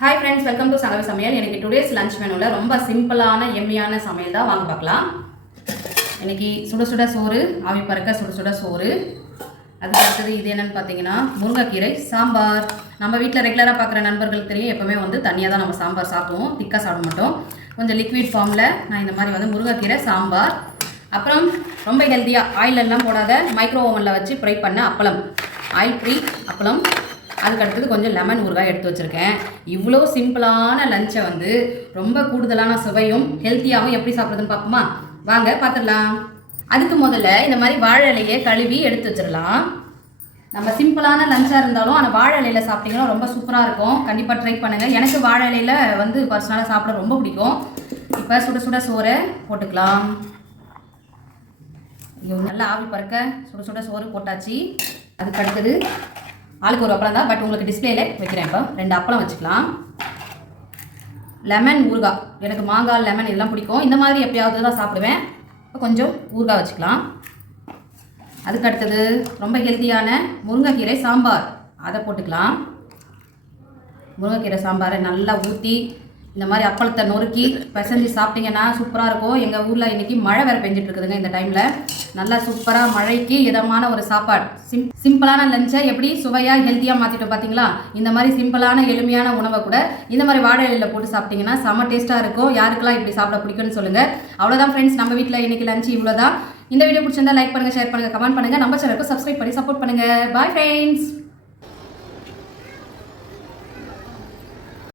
Hi friends welcome to சலவை சமையல் எனக்கு டுடேஸ் லஞ்ச் மெனுவில் ரொம்ப சிம்பிளான எம்மியான சமையல் தான். வாங்க பார்க்கலாம். இன்னைக்கு சுட சுட சோறு ஆவி பறக்க சுட சுட சோறு. அதுக்கு அடுத்தது இது என்னன்னு பார்த்தீங்கன்னா முருங்கைக்கீரை சாம்பார். நம்ம வீட்டில் ரெகுலராக பார்க்குற நண்பர்களுக்கு தெரியும். எப்போவுமே வந்து தனியாக தான் நம்ம சாம்பார் சாப்பிடுவோம். திக்காக சாப்பிட மாட்டோம். கொஞ்சம் லிக்விட் ஃபார்மில் நான் இந்த மாதிரி வந்து முருங்கைக்கீரை சாம்பார். அப்புறம் ரொம்ப ஹெல்த்தியாக ஆயில் எல்லாம் போடாத மைக்ரோ ஓவனில் வச்சு ஃப்ரை பண்ண அப்பளம். ஆயில் ஃப்ரீ அப்பளம். அதுக்கு அடுத்தது கொஞ்சம் லெமன் ஊறுகாய் எடுத்து வச்சுருக்கேன். இவ்வளோ சிம்பிளான லஞ்சை வந்து ரொம்ப கூடுதலான சுவையும் ஹெல்த்தியாகவும் எப்படி சாப்பிட்றதுன்னு பார்ப்போமா? வாங்க பார்த்துடலாம். அதுக்கு முதல்ல இந்த மாதிரி வாழை இலையை கழுவி எடுத்து வச்சிடலாம். நம்ம சிம்பிளான லஞ்சாக இருந்தாலும் ஆனால் வாழை இலையில சாப்பிட்டீங்கன்னா ரொம்ப சூப்பராக இருக்கும். கண்டிப்பாக ட்ரை பண்ணுங்கள் எனக்கு வாழை இலையில வந்து பர்சனலாக சாப்பிட ரொம்ப பிடிக்கும். இப்போ சுட சுட சோறை போட்டுக்கலாம். ஐயோ நல்லா ஆவி பறக்க. சுட சுட சோறு போட்டாச்சு. அதுக்கு அடுத்தது ஆளுக்கு ஒரு அப்பளம் தான் பட் உங்களுக்கு டிஸ்பிளேல வைக்கிறேன் இப்போ. ரெண்டு அப்பளம் வச்சுக்கலாம். லெமன் ஊறுகாய். எனக்கு மாங்காய் லெமன் இதெல்லாம் பிடிக்கும். இந்த மாதிரி எப்பயாவது தான் சாப்பிடுவேன். இப்போ கொஞ்சம் ஊறுகாய் வச்சுக்கலாம். அதுக்கு அடுத்தது ரொம்ப ஹெல்த்தியான முருங்கைக்கீரை சாம்பார். அதை போட்டுக்கலாம். முருங்கைக்கீரை சாம்பாரை நல்லா ஊற்றி இந்த மாதிரி அப்பளத்தை நொறுக்கி பிசைஞ்சு சாப்பிட்டீங்கன்னா சூப்பராக இருக்கும். எங்கள் ஊரில் இன்றைக்கி மழை வேறு பெஞ்சிட்டு இருக்குதுங்க இந்த டைமில் நல்லா சூப்பராக மழைக்கு இதமான ஒரு சாப்பாடு. சிம் சிம்பிளான லஞ்சை எப்படி சுவையாக ஹெல்த்தியாக மாற்றிட்டோம் பார்த்தீங்களா இந்த மாதிரி சிம்பிளான எளிமையான உணவை கூட இந்த மாதிரி வாழை இலையில போட்டு சாப்பிட்டீங்கன்னா செம்ம டேஸ்ட்டாக இருக்கும். யாருக்கெல்லாம் இப்படி சாப்பிட பிடிக்கும்னு சொல்லுங்கள் அவ்வளோதான் ஃப்ரெண்ட்ஸ் நம்ம வீட்டில் இன்றைக்கி லஞ்சு இவ்வளோதான் இந்த வீடியோ பிடிச்சிருந்தா லைக் பண்ணுங்கள் ஷேர் பண்ணுங்கள் கமெண்ட் பண்ணுங்கள் நம்ம சேனலுக்கு சப்ஸ்கிரைப் பண்ணி சப்போர்ட் பண்ணுங்கள் பாய் ஃப்ரெண்ட்ஸ்